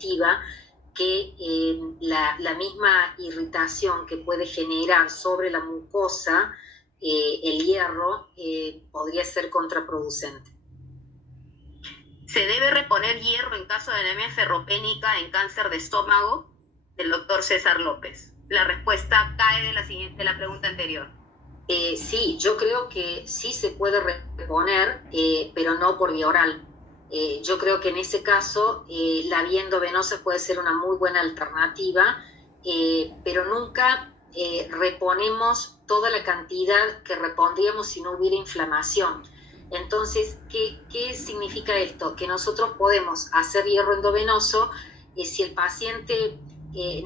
positiva que la misma irritación que puede generar sobre la mucosa el hierro podría ser contraproducente. ¿Se debe reponer hierro en caso de anemia ferropénica en cáncer de estómago? Del doctor César López. La respuesta cae de la pregunta anterior. Sí, yo creo que sí se puede reponer, pero no por vía oral. Yo creo que en ese caso la vía endovenosa puede ser una muy buena alternativa, pero nunca reponemos toda la cantidad que repondríamos si no hubiera inflamación. Entonces, ¿qué significa esto? Que nosotros podemos hacer hierro endovenoso si el paciente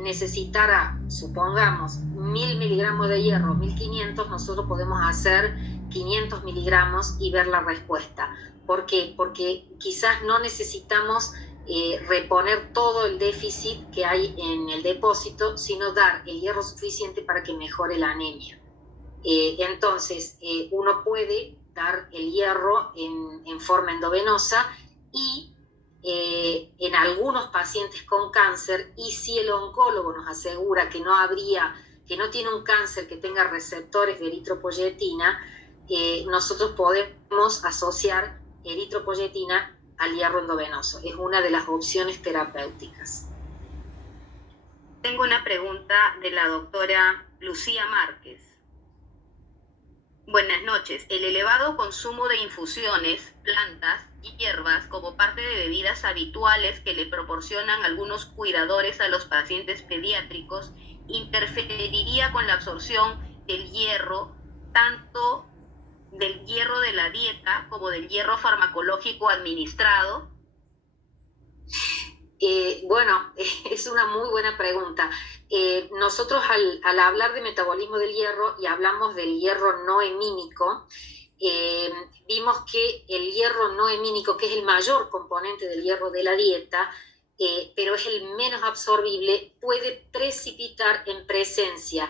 necesitara, supongamos, 1000 miligramos de hierro, 1500, nosotros podemos hacer 500 miligramos y ver la respuesta. ¿Por qué? Porque quizás no necesitamos reponer todo el déficit que hay en el depósito, sino dar el hierro suficiente para que mejore la anemia. Entonces, uno puede dar el hierro en forma endovenosa y en algunos pacientes con cáncer, y si el oncólogo nos asegura que no tiene un cáncer que tenga receptores de eritropoyetina, nosotros podemos asociar eritropoyetina al hierro endovenoso. Es una de las opciones terapéuticas. Tengo una pregunta de la doctora Lucía Márquez. Buenas noches. El elevado consumo de infusiones, plantas y hierbas como parte de bebidas habituales que le proporcionan algunos cuidadores a los pacientes pediátricos interferiría con la absorción del hierro, tanto del hierro de la dieta como del hierro farmacológico administrado. Bueno, es una muy buena pregunta. Nosotros al hablar de metabolismo del hierro y hablamos del hierro no hemínico, vimos que el hierro no hemínico, que es el mayor componente del hierro de la dieta, pero es el menos absorbible, puede precipitar en presencia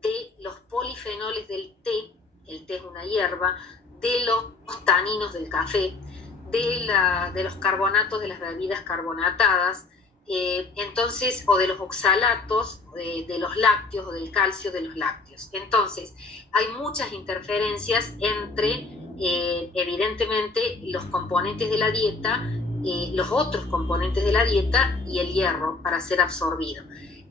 de los polifenoles del té, el té es una hierba, de los taninos del café, de los carbonatos de las bebidas carbonatadas, entonces, o de los oxalatos de los lácteos o del calcio de los lácteos. Entonces, hay muchas interferencias entre, evidentemente, los componentes de la dieta, los otros componentes de la dieta y el hierro para ser absorbido.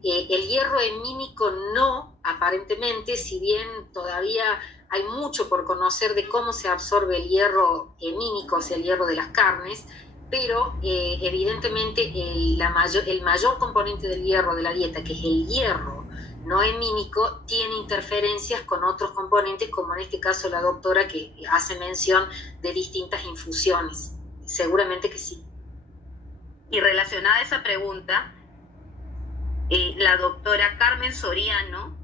El hierro hemínico no, aparentemente, si bien todavía hay mucho por conocer de cómo se absorbe el hierro hemínico, o sea, el hierro de las carnes, pero evidentemente el mayor componente del hierro de la dieta, que es el hierro no hemínico, tiene interferencias con otros componentes, como en este caso la doctora que hace mención de distintas infusiones. Seguramente que sí. Y relacionada a esa pregunta, la doctora Carmen Soriano,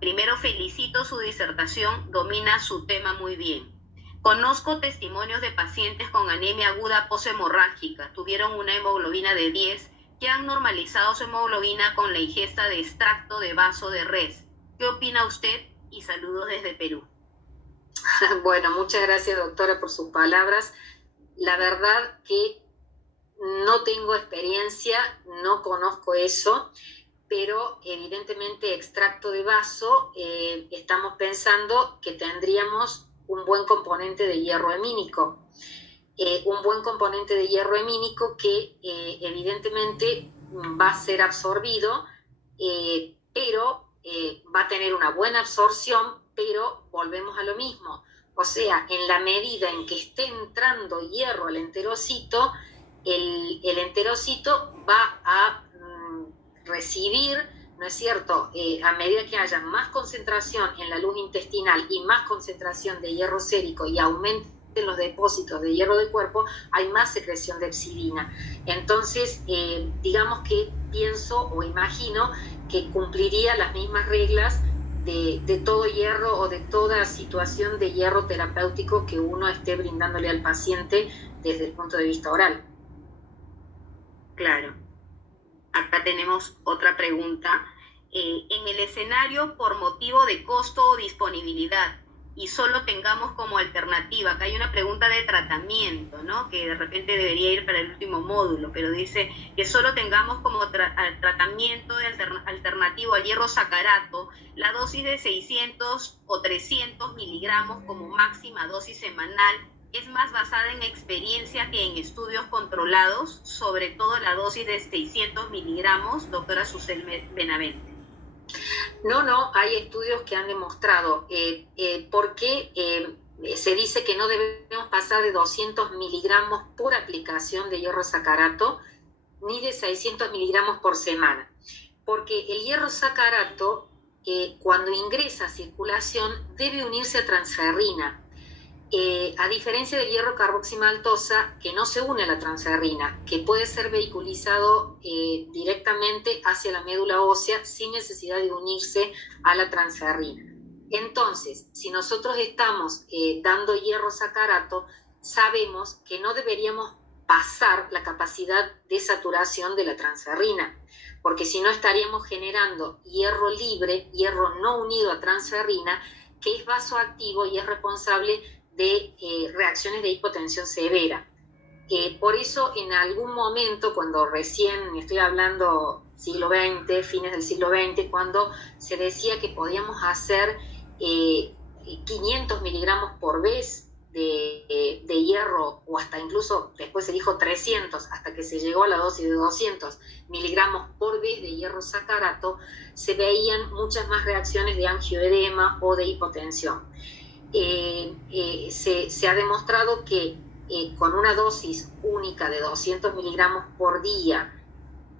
primero felicito su disertación, domina su tema muy bien. Conozco testimonios de pacientes con anemia aguda poshemorrágica, tuvieron una hemoglobina de 10, que han normalizado su hemoglobina con la ingesta de extracto de vaso de res. ¿Qué opina usted? Y saludos desde Perú. Bueno, muchas gracias, doctora, por sus palabras. La verdad que no tengo experiencia, no conozco eso, pero evidentemente extracto de vaso, estamos pensando que tendríamos un buen componente de hierro hemínico. Un buen componente de hierro hemínico que evidentemente va a ser absorbido, pero va a tener una buena absorción, pero volvemos a lo mismo. O sea, en la medida en que esté entrando hierro al enterocito, el enterocito va a recibir, ¿no es cierto?, a medida que haya más concentración en la luz intestinal y más concentración de hierro sérico y aumenten los depósitos de hierro del cuerpo, hay más secreción de epsilina. Entonces, digamos que pienso o imagino que cumpliría las mismas reglas de todo hierro o de toda situación de hierro terapéutico que uno esté brindándole al paciente desde el punto de vista oral. Claro. Acá tenemos otra pregunta. En el escenario por motivo de costo o disponibilidad, y solo tengamos como alternativa, acá hay una pregunta de tratamiento, ¿no? Que de repente debería ir para el último módulo, pero dice que solo tengamos como tratamiento de alternativo al hierro sacarato la dosis de 600 o 300 miligramos como máxima dosis semanal. ¿Es más basada en experiencia que en estudios controlados, sobre todo la dosis de 600 miligramos, doctora Susel Benavente? No, hay estudios que han demostrado por qué se dice que no debemos pasar de 200 miligramos por aplicación de hierro sacarato, ni de 600 miligramos por semana. Porque el hierro sacarato, cuando ingresa a circulación, debe unirse a transferrina. A diferencia del hierro carboximaltosa, que no se une a la transferrina, que puede ser vehiculizado directamente hacia la médula ósea sin necesidad de unirse a la transferrina. Entonces, si nosotros estamos dando hierro sacarato, sabemos que no deberíamos pasar la capacidad de saturación de la transferrina, porque si no estaríamos generando hierro libre, hierro no unido a transferrina, que es vasoactivo y es responsable de reacciones de hipotensión severa. Por eso en algún momento, cuando recién estoy hablando siglo XX, fines del siglo XX, cuando se decía que podíamos hacer 500 miligramos por vez de hierro, o hasta incluso después se dijo 300, hasta que se llegó a la dosis de 200 miligramos por vez de hierro sacarato, se veían muchas más reacciones de angioedema o de hipotensión. Se ha demostrado que con una dosis única de 200 miligramos por día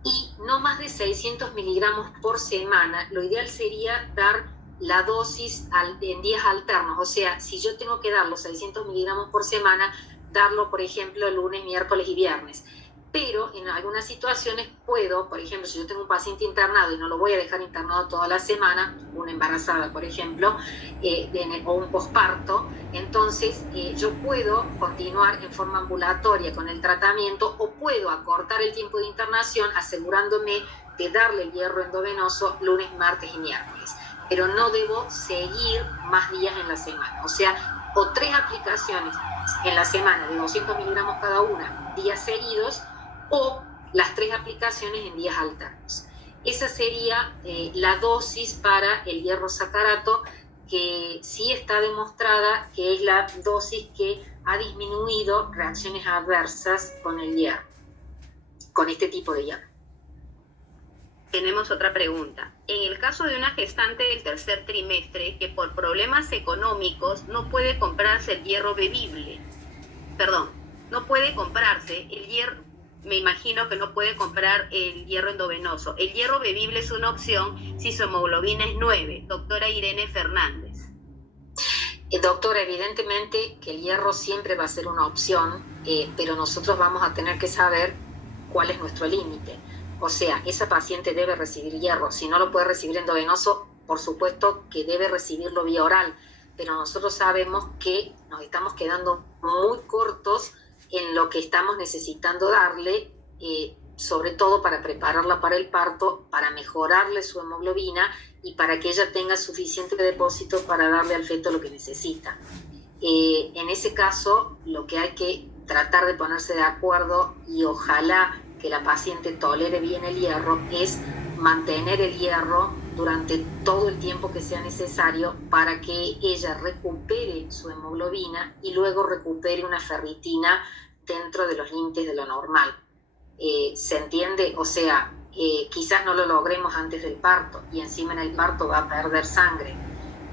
y no más de 600 miligramos por semana, lo ideal sería dar la dosis en días alternos. O sea, si yo tengo que dar los 600 miligramos por semana, darlo, por ejemplo, lunes, miércoles y viernes. Pero en algunas situaciones puedo, por ejemplo, si yo tengo un paciente internado y no lo voy a dejar internado toda la semana, una embarazada, por ejemplo, o un posparto, entonces yo puedo continuar en forma ambulatoria con el tratamiento o puedo acortar el tiempo de internación asegurándome de darle el hierro endovenoso lunes, martes y miércoles. Pero no debo seguir más días en la semana. O sea, o 3 aplicaciones en la semana de 200 miligramos cada una, días seguidos, o las 3 aplicaciones en días alternos. Esa sería la dosis para el hierro sacarato, que sí está demostrada que es la dosis que ha disminuido reacciones adversas con el hierro, con este tipo de hierro. Tenemos otra pregunta. En el caso de una gestante del tercer trimestre que por problemas económicos no puede comprarse el hierro bebible, no puede comprarse el hierro, me imagino que no puede comprar el hierro endovenoso. El hierro bebible es una opción si su hemoglobina es 9. Doctora Irene Fernández. Doctora, evidentemente que el hierro siempre va a ser una opción, pero nosotros vamos a tener que saber cuál es nuestro límite. O sea, esa paciente debe recibir hierro. Si no lo puede recibir endovenoso, por supuesto que debe recibirlo vía oral. Pero nosotros sabemos que nos estamos quedando muy cortos en lo que estamos necesitando darle, sobre todo para prepararla para el parto, para mejorarle su hemoglobina y para que ella tenga suficiente depósito para darle al feto lo que necesita. En ese caso, lo que hay que tratar de ponerse de acuerdo, y ojalá que la paciente tolere bien el hierro, es mantener el hierro durante todo el tiempo que sea necesario para que ella recupere su hemoglobina y luego recupere una ferritina dentro de los límites de lo normal. ¿Se entiende? O sea, quizás no lo logremos antes del parto y encima en el parto va a perder sangre,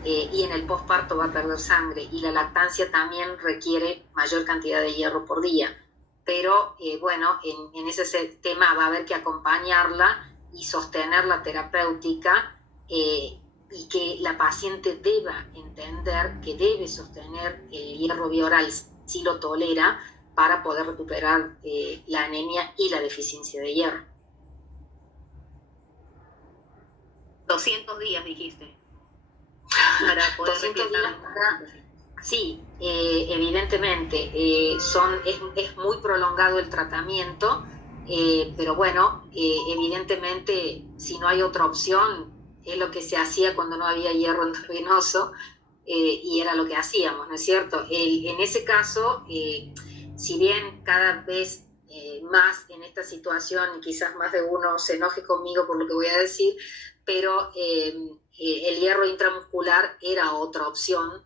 y en el posparto va a perder sangre, y la lactancia también requiere mayor cantidad de hierro por día. Pero bueno, en ese tema va a haber que acompañarla y sostener la terapéutica, y que la paciente deba entender que debe sostener el hierro vía oral si lo tolera, para poder recuperar la anemia y la deficiencia de hierro. 200 días dijiste. Para poder 200 días sí, evidentemente es muy prolongado el tratamiento, pero bueno, evidentemente si no hay otra opción, es lo que se hacía cuando no había hierro endovenoso, y era lo que hacíamos, ¿no es cierto? En ese caso, si bien cada vez más en esta situación, quizás más de uno se enoje conmigo por lo que voy a decir, pero el hierro intramuscular era otra opción.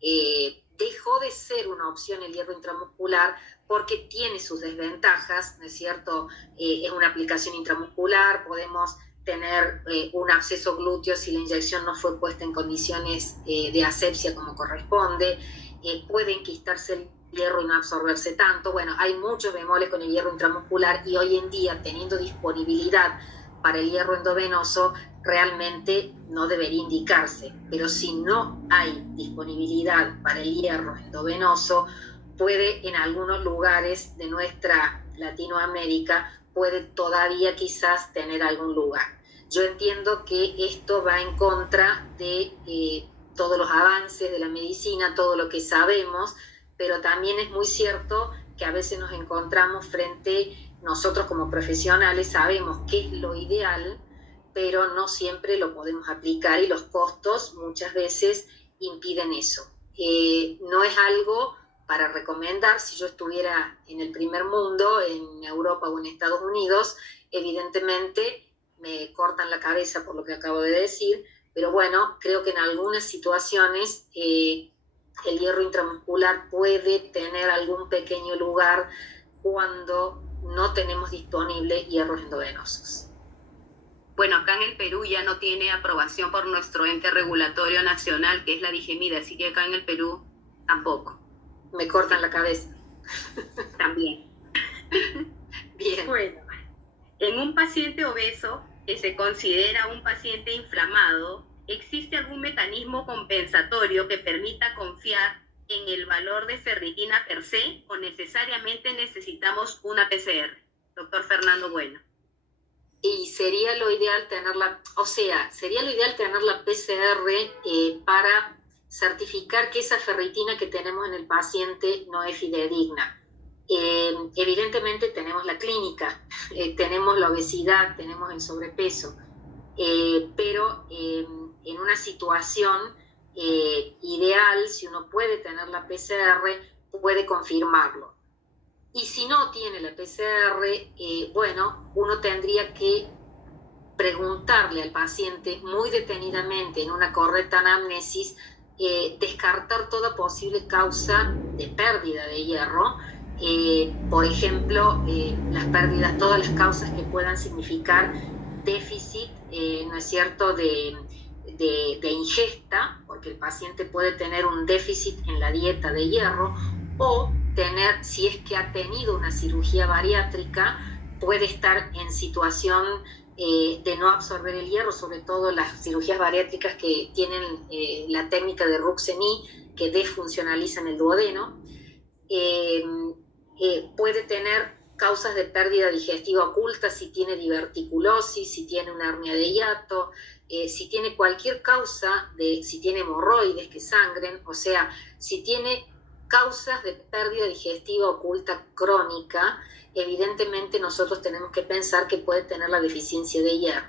Dejó de ser una opción el hierro intramuscular porque tiene sus desventajas, ¿no es cierto? Es una aplicación intramuscular, podemos tener un absceso glúteo si la inyección no fue puesta en condiciones de asepsia como corresponde, puede enquistarse el hierro y no absorberse tanto. Bueno, hay muchos bemoles con el hierro intramuscular y hoy en día, teniendo disponibilidad para el hierro endovenoso, realmente no debería indicarse. Pero si no hay disponibilidad para el hierro endovenoso, puede en algunos lugares de nuestra Latinoamérica, puede todavía quizás tener algún lugar. Yo entiendo que esto va en contra de todos los avances de la medicina, todo lo que sabemos, pero también es muy cierto que a veces nos encontramos frente, nosotros como profesionales sabemos qué es lo ideal, pero no siempre lo podemos aplicar y los costos muchas veces impiden eso. No es algo para recomendar. Si yo estuviera en el primer mundo, en Europa o en Estados Unidos, evidentemente me cortan la cabeza por lo que acabo de decir, pero bueno, creo que en algunas situaciones el hierro intramuscular puede tener algún pequeño lugar cuando no tenemos disponibles hierros endovenosos. Bueno, acá en el Perú ya no tiene aprobación por nuestro ente regulatorio nacional, que es la Digemida, así que acá en el Perú tampoco. Me cortan la cabeza. También. Bien. Bueno, en un paciente obeso que se considera un paciente inflamado, ¿existe algún mecanismo compensatorio que permita confiar en el valor de ferritina per se o necesariamente necesitamos una PCR? Doctor Fernando Bueno. Y sería lo ideal tener la PCR para certificar que esa ferritina que tenemos en el paciente no es fidedigna. Evidentemente tenemos la clínica, tenemos la obesidad, tenemos el sobrepeso, pero en una situación ideal, si uno puede tener la PCR, puede confirmarlo. Y si no tiene la PCR, bueno, uno tendría que preguntarle al paciente muy detenidamente en una correcta anamnesis, descartar toda posible causa de pérdida de hierro, por ejemplo, las pérdidas, todas las causas que puedan significar déficit, ¿no es cierto?, de ingesta, porque el paciente puede tener un déficit en la dieta de hierro, o tener, si es que ha tenido una cirugía bariátrica, puede estar en situación de no absorber el hierro, sobre todo las cirugías bariátricas que tienen la técnica de Roux-en-Y, que desfuncionalizan el duodeno. Puede tener causas de pérdida digestiva oculta si tiene diverticulosis, si tiene una hernia de hiato, si tiene cualquier causa, si tiene hemorroides que sangren, o sea, si tiene causas de pérdida digestiva oculta crónica, evidentemente nosotros tenemos que pensar que puede tener la deficiencia de hierro.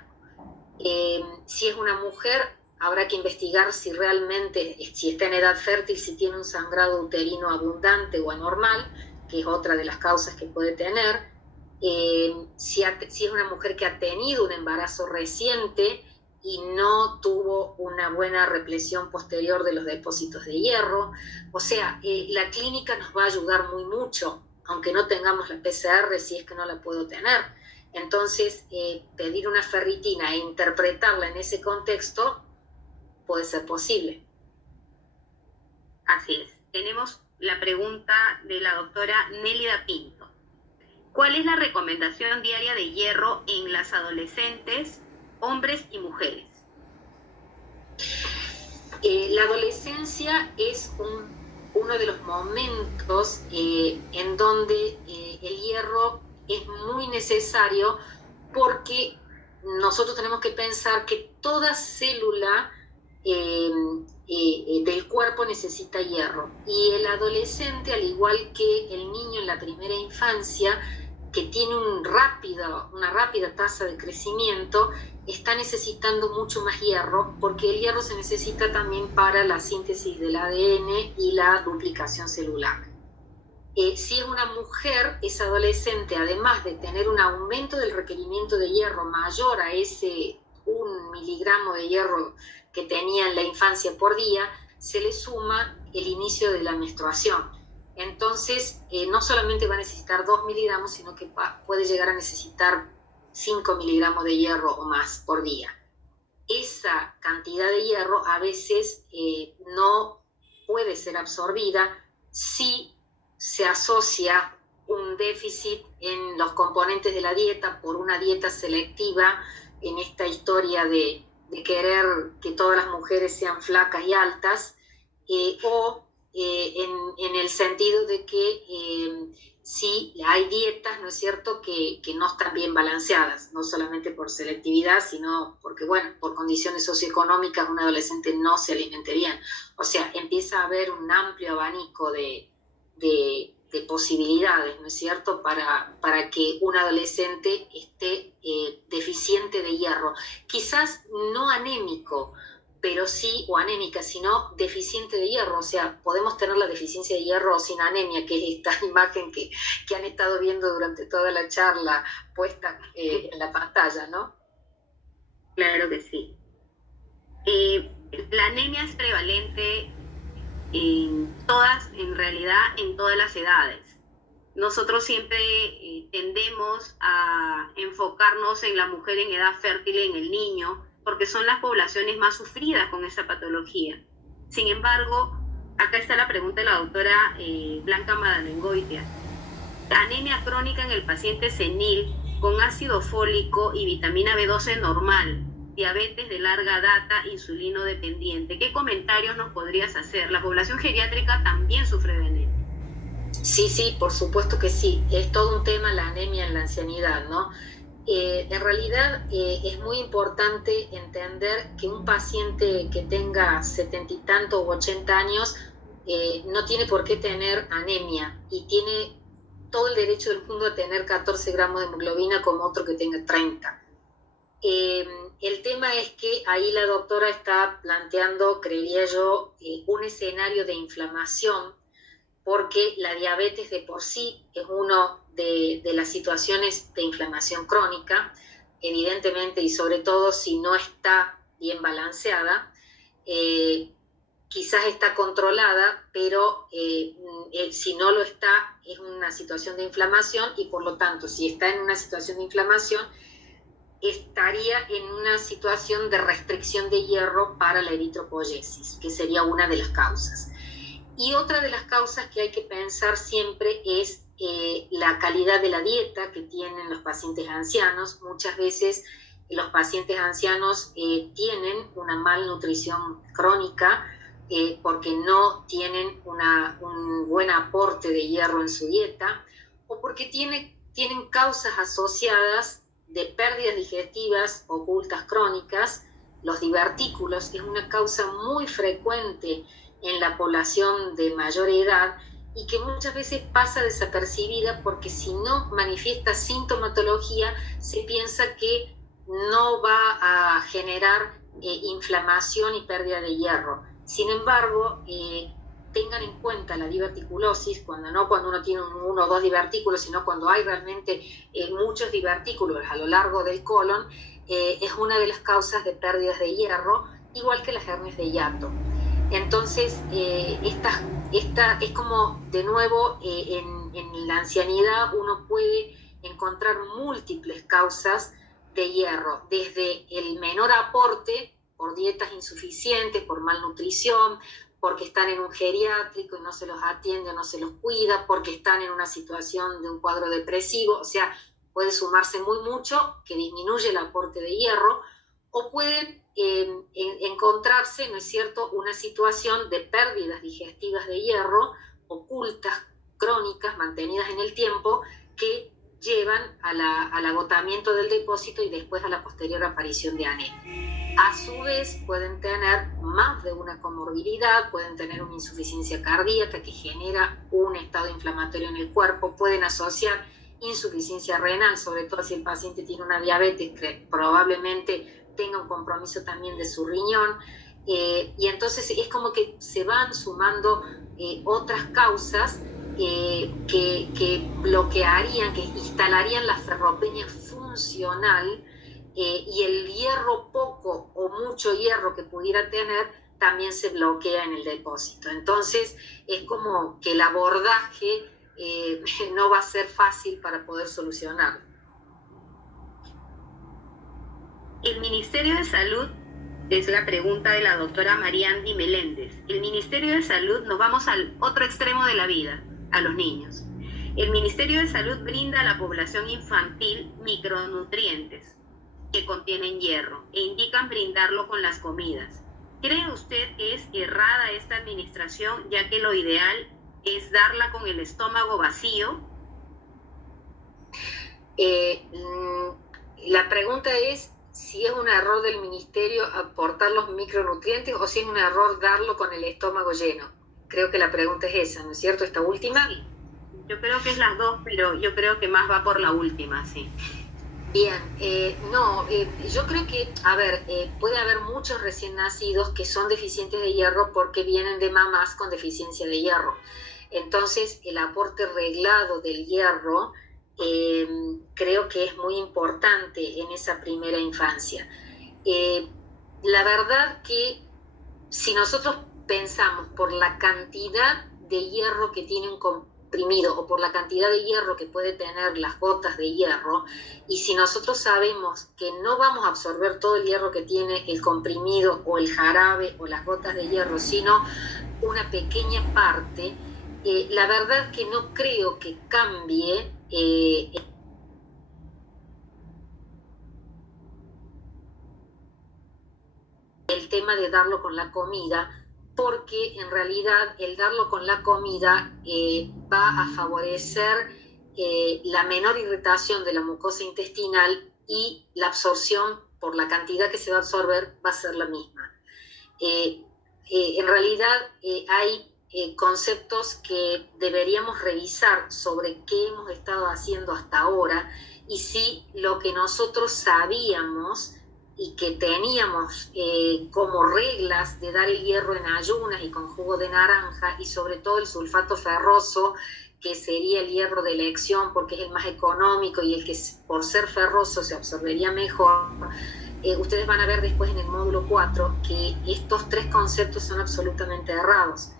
Si es una mujer, habrá que investigar si realmente, si está en edad fértil, si tiene un sangrado uterino abundante o anormal, que es otra de las causas que puede tener. Si es una mujer que ha tenido un embarazo reciente y no tuvo una buena represión posterior de los depósitos de hierro. O sea, la clínica nos va a ayudar muy mucho, aunque no tengamos la PCR, si es que no la puedo tener. Entonces, pedir una ferritina e interpretarla en ese contexto puede ser posible. Así es. Tenemos la pregunta de la doctora Nélida Pinto. ¿Cuál es la recomendación diaria de hierro en las adolescentes, hombres y mujeres? La adolescencia es uno de los momentos en donde el hierro es muy necesario, porque nosotros tenemos que pensar que toda célula del cuerpo necesita hierro, y el adolescente, al igual que el niño en la primera infancia, que tiene una rápida tasa de crecimiento, está necesitando mucho más hierro, porque el hierro se necesita también para la síntesis del ADN y la duplicación celular. Si es una mujer, es adolescente, además de tener un aumento del requerimiento de hierro mayor a ese 1 miligramo de hierro que tenía en la infancia por día, se le suma el inicio de la menstruación. Entonces, no solamente va a necesitar 2 miligramos, sino que puede llegar a necesitar 5 miligramos de hierro o más por día. Esa cantidad de hierro a veces no puede ser absorbida si se asocia un déficit en los componentes de la dieta por una dieta selectiva, en esta historia de querer que todas las mujeres sean flacas y altas, o en el sentido de que sí hay dietas, ¿no es cierto?, que no están bien balanceadas, no solamente por selectividad, sino porque, bueno, por condiciones socioeconómicas un adolescente no se alimente bien. O sea, empieza a haber un amplio abanico de posibilidades, ¿no es cierto?, para que un adolescente esté deficiente de hierro. Quizás no anémico, pero sí, o anémica, sino deficiente de hierro. O sea, podemos tener la deficiencia de hierro sin anemia, que es esta imagen que han estado viendo durante toda la charla puesta en la pantalla, ¿no? Claro que sí. La anemia es prevalente en realidad en todas las edades. Nosotros siempre tendemos a enfocarnos en la mujer en edad fértil y en el niño, porque son las poblaciones más sufridas con esa patología. Sin embargo, acá está la pregunta de la doctora Blanca Madalengoitia. Anemia crónica en el paciente senil con ácido fólico y vitamina B12 normal, diabetes de larga data, insulino dependiente. ¿Qué comentarios nos podrías hacer? La población geriátrica también sufre de anemia. Sí, por supuesto que sí. Es todo un tema la anemia en la ancianidad, ¿no? En realidad es muy importante entender que un paciente que tenga 70 y tantos o 80 años no tiene por qué tener anemia y tiene todo el derecho del mundo a tener 14 gramos de hemoglobina como otro que tenga 30. El tema es que ahí la doctora está planteando, creería yo, un escenario de inflamación, porque la diabetes de por sí es una de las situaciones de inflamación crónica, evidentemente, y sobre todo si no está bien balanceada. Quizás está controlada, pero si no lo está, es una situación de inflamación, y por lo tanto, si está en una situación de inflamación, estaría en una situación de restricción de hierro para la eritropoyesis, que sería una de las causas. Y otra de las causas que hay que pensar siempre es la calidad de la dieta que tienen los pacientes ancianos. Muchas veces los pacientes ancianos tienen una malnutrición crónica porque no tienen un buen aporte de hierro en su dieta, o porque tienen causas asociadas de pérdidas digestivas ocultas crónicas. Los divertículos es una causa muy frecuente en la población de mayor edad y que muchas veces pasa desapercibida, porque si no manifiesta sintomatología se piensa que no va a generar inflamación y pérdida de hierro. Sin embargo, tengan en cuenta la diverticulosis, cuando uno tiene uno o dos divertículos, sino cuando hay realmente muchos divertículos a lo largo del colon, es una de las causas de pérdidas de hierro, igual que las hernias de hiato. Entonces, esta es como, de nuevo, en la ancianidad uno puede encontrar múltiples causas de hierro, desde el menor aporte por dietas insuficientes, por malnutrición, porque están en un geriátrico y no se los atiende o no se los cuida, porque están en una situación de un cuadro depresivo. O sea, puede sumarse mucho que disminuye el aporte de hierro, o pueden encontrarse, ¿no es cierto?, una situación de pérdidas digestivas de hierro ocultas, crónicas, mantenidas en el tiempo, que llevan al agotamiento del depósito y después a la posterior aparición de anemia. A su vez, pueden tener más de una comorbilidad, pueden tener una insuficiencia cardíaca que genera un estado inflamatorio en el cuerpo, pueden asociar insuficiencia renal, sobre todo si el paciente tiene una diabetes que probablemente tenga un compromiso también de su riñón, y entonces es como que se van sumando otras causas que bloquearían, que instalarían la ferropenia funcional, y el hierro poco o mucho hierro que pudiera tener también se bloquea en el depósito. Entonces es como que el abordaje no va a ser fácil para poder solucionarlo. El Ministerio de Salud, es la pregunta de la doctora Mariandy Meléndez. El Ministerio de Salud, nos vamos al otro extremo de la vida, a los niños. El Ministerio de Salud brinda a la población infantil micronutrientes que contienen hierro e indican brindarlo con las comidas. ¿Cree usted que es errada esta administración, ya que lo ideal es darla con el estómago vacío? La pregunta es si es un error del ministerio aportar los micronutrientes o si es un error darlo con el estómago lleno. Creo que la pregunta es esa, ¿no es cierto? Esta última. Sí, yo creo que es las dos, pero yo creo que más va por la última, sí. Bien, yo creo que, puede haber muchos recién nacidos que son deficientes de hierro porque vienen de mamás con deficiencia de hierro. Entonces, el aporte reglado del hierro creo que es muy importante en esa primera infancia. La verdad que si nosotros pensamos por la cantidad de hierro que tiene un comprimido o por la cantidad de hierro que puede tener las gotas de hierro, y si nosotros sabemos que no vamos a absorber todo el hierro que tiene el comprimido o el jarabe o las gotas de hierro, sino una pequeña parte, la verdad que no creo que cambie el tema de darlo con la comida, porque en realidad el darlo con la comida va a favorecer la menor irritación de la mucosa intestinal y la absorción por la cantidad que se va a absorber va a ser la misma. En realidad hay conceptos que deberíamos revisar sobre qué hemos estado haciendo hasta ahora y si lo que nosotros sabíamos y que teníamos como reglas de dar el hierro en ayunas y con jugo de naranja y sobre todo el sulfato ferroso, que sería el hierro de elección porque es el más económico y el que por ser ferroso se absorbería mejor. Ustedes van a ver después en el módulo 4 que estos tres conceptos son absolutamente errados.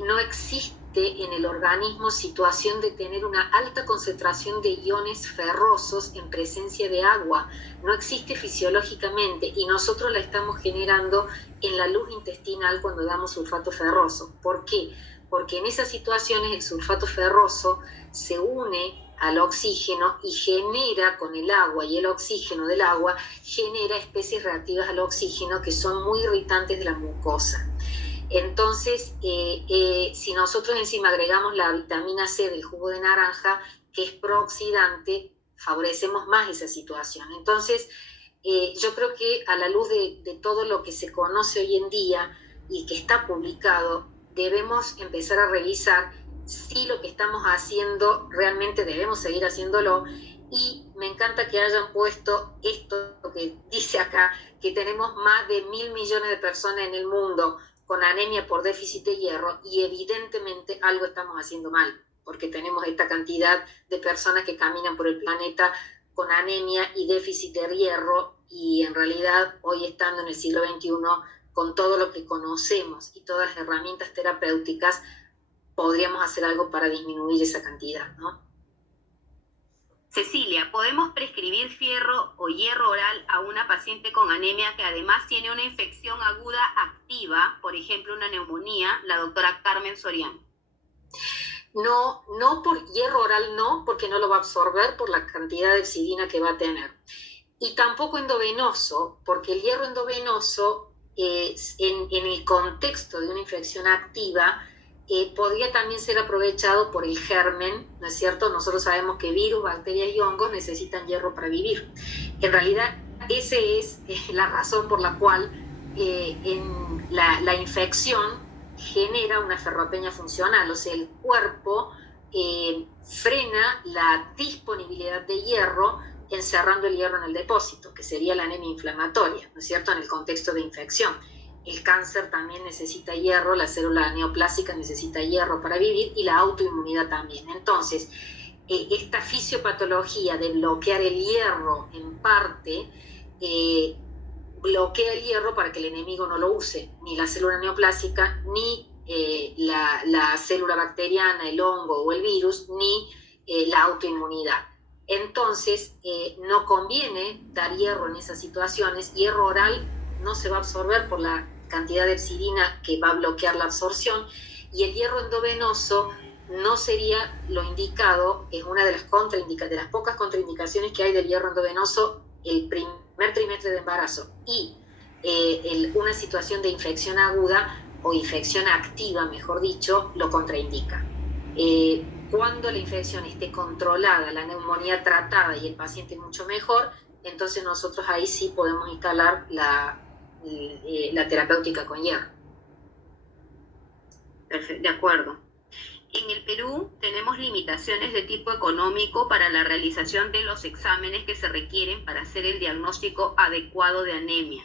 No existe en el organismo situación de tener una alta concentración de iones ferrosos en presencia de agua. No existe fisiológicamente y nosotros la estamos generando en la luz intestinal cuando damos sulfato ferroso. ¿Por qué? Porque en esas situaciones el sulfato ferroso se une al oxígeno y genera con el agua y el oxígeno del agua genera especies reactivas al oxígeno que son muy irritantes de la mucosa. Entonces, si nosotros encima agregamos la vitamina C del jugo de naranja, que es prooxidante, favorecemos más esa situación. Entonces, yo creo que a la luz de todo lo que se conoce hoy en día y que está publicado, debemos empezar a revisar si lo que estamos haciendo realmente debemos seguir haciéndolo. Y me encanta que hayan puesto esto que dice acá, que tenemos más de 1.000 millones de personas en el mundo con anemia por déficit de hierro y evidentemente algo estamos haciendo mal, porque tenemos esta cantidad de personas que caminan por el planeta con anemia y déficit de hierro y en realidad hoy estando en el siglo XXI, con todo lo que conocemos y todas las herramientas terapéuticas, podríamos hacer algo para disminuir esa cantidad, ¿no? Cecilia, ¿podemos prescribir fierro o hierro oral a una paciente con anemia que además tiene una infección aguda activa, por ejemplo una neumonía? La doctora Carmen Soriano. No por hierro oral no, porque no lo va a absorber por la cantidad de exidina que va a tener. Y tampoco endovenoso, porque el hierro endovenoso en el contexto de una infección activa podría también ser aprovechado por el germen, ¿no es cierto? Nosotros sabemos que virus, bacterias y hongos necesitan hierro para vivir. En realidad, esa es la razón por la cual la infección genera una ferropenia funcional, o sea, el cuerpo frena la disponibilidad de hierro, encerrando el hierro en el depósito, que sería la anemia inflamatoria, ¿no es cierto?, en el contexto de infección. El cáncer también necesita hierro, la célula neoplásica necesita hierro para vivir y la autoinmunidad también. Entonces, esta fisiopatología de bloquear el hierro en parte, bloquea el hierro para que el enemigo no lo use, ni la célula neoplásica, ni la célula bacteriana, el hongo o el virus, ni la autoinmunidad. Entonces, no conviene dar hierro en esas situaciones. Hierro oral no se va a absorber por la cantidad de epsidina que va a bloquear la absorción, y el hierro endovenoso no sería lo indicado. Es una de las de las pocas contraindicaciones que hay del hierro endovenoso el primer trimestre de embarazo y una situación de infección aguda o infección activa, mejor dicho, lo contraindica. Cuando la infección esté controlada, la neumonía tratada y el paciente mucho mejor, entonces nosotros ahí sí podemos instalar la terapéutica con hierro. Perfecto, de acuerdo. En el Perú tenemos limitaciones de tipo económico para la realización de los exámenes que se requieren para hacer el diagnóstico adecuado de anemia.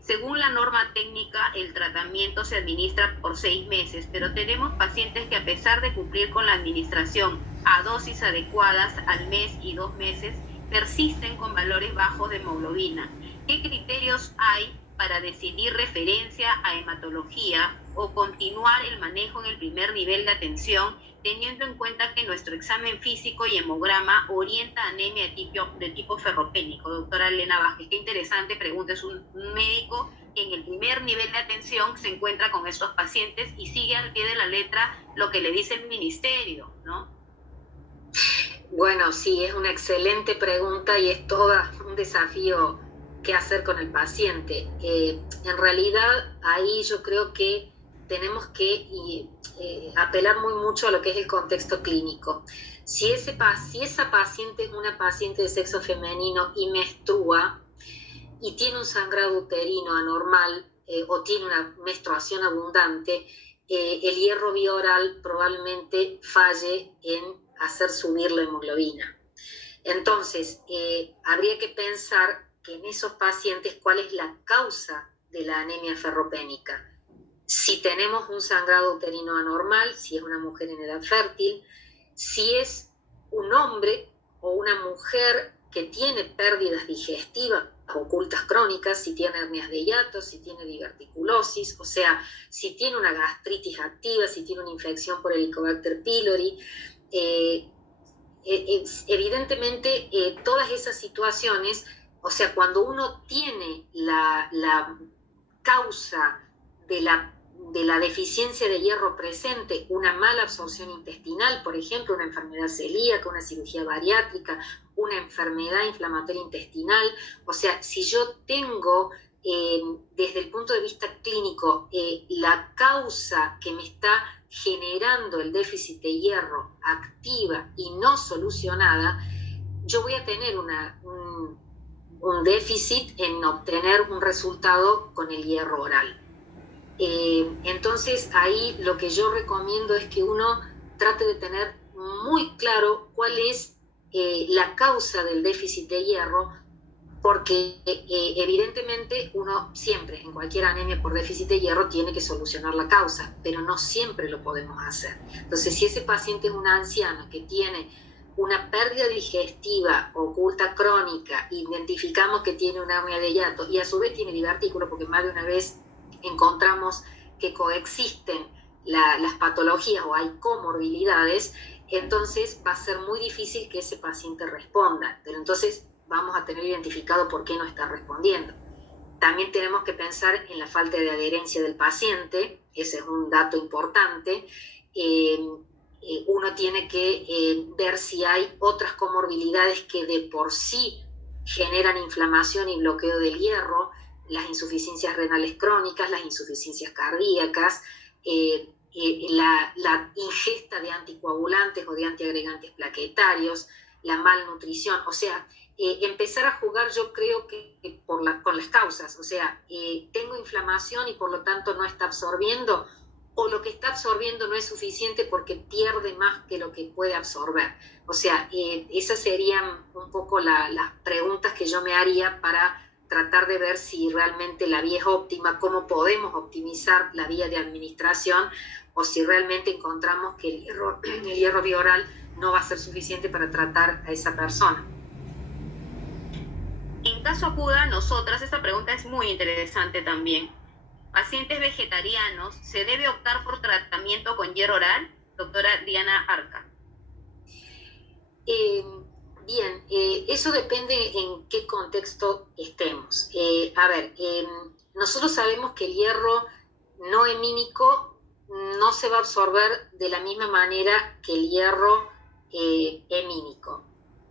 Según la norma técnica, el tratamiento se administra por 6 meses, pero tenemos pacientes que, a pesar de cumplir con la administración a dosis adecuadas al mes y 2 meses, persisten con valores bajos de hemoglobina. ¿Qué criterios hay para decidir referencia a hematología o continuar el manejo en el primer nivel de atención, teniendo en cuenta que nuestro examen físico y hemograma orienta anemia de tipo ferropénico? Doctora Elena Vázquez, qué interesante pregunta. Es un médico que en el primer nivel de atención se encuentra con estos pacientes y sigue al pie de la letra lo que le dice el ministerio, ¿no? Bueno, sí, es una excelente pregunta y es todo un desafío qué hacer con el paciente. En realidad, ahí yo creo que tenemos que apelar muy mucho a lo que es el contexto clínico. Si esa paciente es una paciente de sexo femenino y menstrua y tiene un sangrado uterino anormal o tiene una menstruación abundante, el hierro vía oral probablemente falle en hacer subir la hemoglobina. Entonces, habría que pensar que en esos pacientes cuál es la causa de la anemia ferropénica. Si tenemos un sangrado uterino anormal, si es una mujer en edad fértil, si es un hombre o una mujer que tiene pérdidas digestivas ocultas crónicas, si tiene hernias de hiato, si tiene diverticulosis, o sea, si tiene una gastritis activa, si tiene una infección por Helicobacter pylori. Evidentemente, todas esas situaciones, o sea, cuando uno tiene la causa de la deficiencia de hierro presente, una mala absorción intestinal, por ejemplo, una enfermedad celíaca, una cirugía bariátrica, una enfermedad inflamatoria intestinal, o sea, si yo tengo desde el punto de vista clínico la causa que me está generando el déficit de hierro activa y no solucionada, yo voy a tener un déficit en obtener un resultado con el hierro oral. Entonces ahí lo que yo recomiendo es que uno trate de tener muy claro cuál es la causa del déficit de hierro, porque evidentemente uno siempre, en cualquier anemia por déficit de hierro, tiene que solucionar la causa, pero no siempre lo podemos hacer. Entonces, si ese paciente es una anciana que tiene una pérdida digestiva oculta crónica, identificamos que tiene una hernia de hiato y a su vez tiene divertículo, porque más de una vez encontramos que coexisten las patologías o hay comorbilidades, entonces va a ser muy difícil que ese paciente responda, pero entonces vamos a tener identificado por qué no está respondiendo. También tenemos que pensar en la falta de adherencia del paciente, ese es un dato importante. Uno tiene que ver si hay otras comorbilidades que de por sí generan inflamación y bloqueo del hierro, las insuficiencias renales crónicas, las insuficiencias cardíacas, la ingesta de anticoagulantes o de antiagregantes plaquetarios, la malnutrición, o sea, empezar a jugar, yo creo que con las causas, o sea, tengo inflamación y por lo tanto no está absorbiendo, o lo que está absorbiendo no es suficiente porque pierde más que lo que puede absorber. O sea, esas serían un poco las preguntas que yo me haría para tratar de ver si realmente la vía es óptima, cómo podemos optimizar la vía de administración, o si realmente encontramos que el hierro bioral no va a ser suficiente para tratar a esa persona. En caso acuda a nosotras, esta pregunta es muy interesante también. Pacientes vegetarianos, ¿se debe optar por tratamiento con hierro oral? Doctora Diana Arca. Bien, eso depende en qué contexto estemos. Nosotros sabemos que el hierro no hemínico no se va a absorber de la misma manera que el hierro hemínico.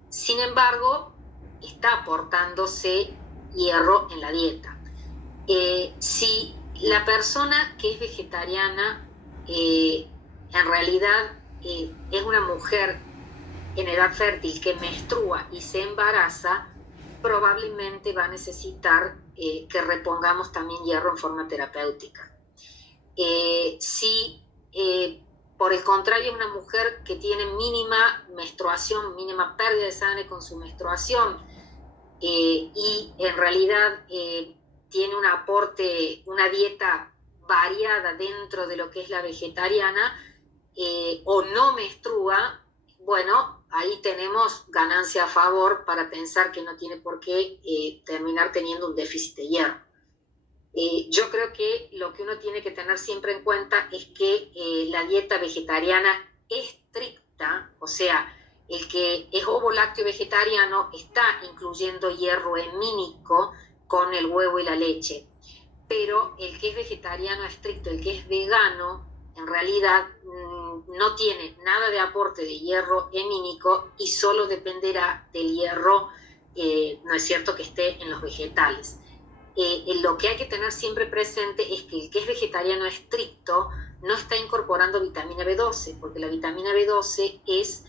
Sin embargo, está aportándose hierro en la dieta. Si la persona que es vegetariana en realidad es una mujer en edad fértil que menstrua y se embaraza, probablemente va a necesitar que repongamos también hierro en forma terapéutica. Si por el contrario es una mujer que tiene mínima menstruación, mínima pérdida de sangre con su menstruación, y en realidad tiene un aporte, una dieta variada dentro de lo que es la vegetariana, o no menstrua, bueno, ahí tenemos ganancia a favor para pensar que no tiene por qué terminar teniendo un déficit de hierro. Yo creo que lo que uno tiene que tener siempre en cuenta es que la dieta vegetariana estricta, o sea, el que es ovo-lácteo vegetariano está incluyendo hierro hemínico con el huevo y la leche, pero el que es vegetariano estricto, el que es vegano, en realidad no tiene nada de aporte de hierro hemínico y solo dependerá del hierro, no es cierto, que esté en los vegetales. Lo que hay que tener siempre presente es que el que es vegetariano estricto no está incorporando vitamina B12, porque la vitamina B12 es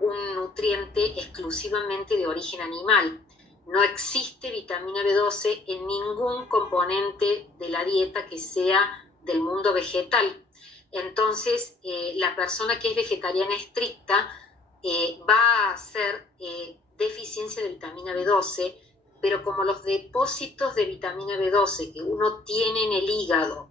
un nutriente exclusivamente de origen animal. No existe vitamina B12 en ningún componente de la dieta que sea del mundo vegetal. Entonces, la persona que es vegetariana estricta va a hacer deficiencia de vitamina B12, pero como los depósitos de vitamina B12 que uno tiene en el hígado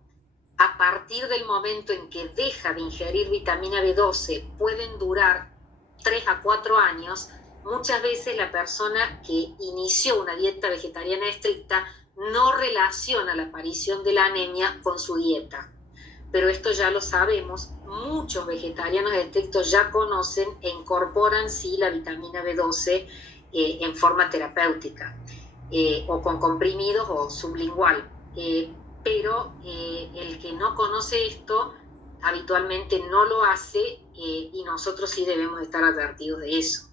a partir del momento en que deja de ingerir vitamina B12 pueden durar 3 a 4 años, muchas veces la persona que inició una dieta vegetariana estricta no relaciona la aparición de la anemia con su dieta. Pero esto ya lo sabemos, muchos vegetarianos estrictos ya conocen e incorporan sí la vitamina B12 en forma terapéutica, o con comprimidos o sublingual. Pero el que no conoce esto habitualmente no lo hace, y nosotros sí debemos estar advertidos de eso.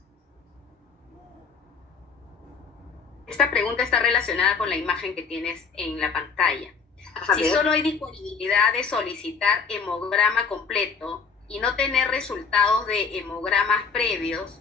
Esta pregunta está relacionada con la imagen que tienes en la pantalla. Si solo hay disponibilidad de solicitar hemograma completo y no tener resultados de hemogramas previos,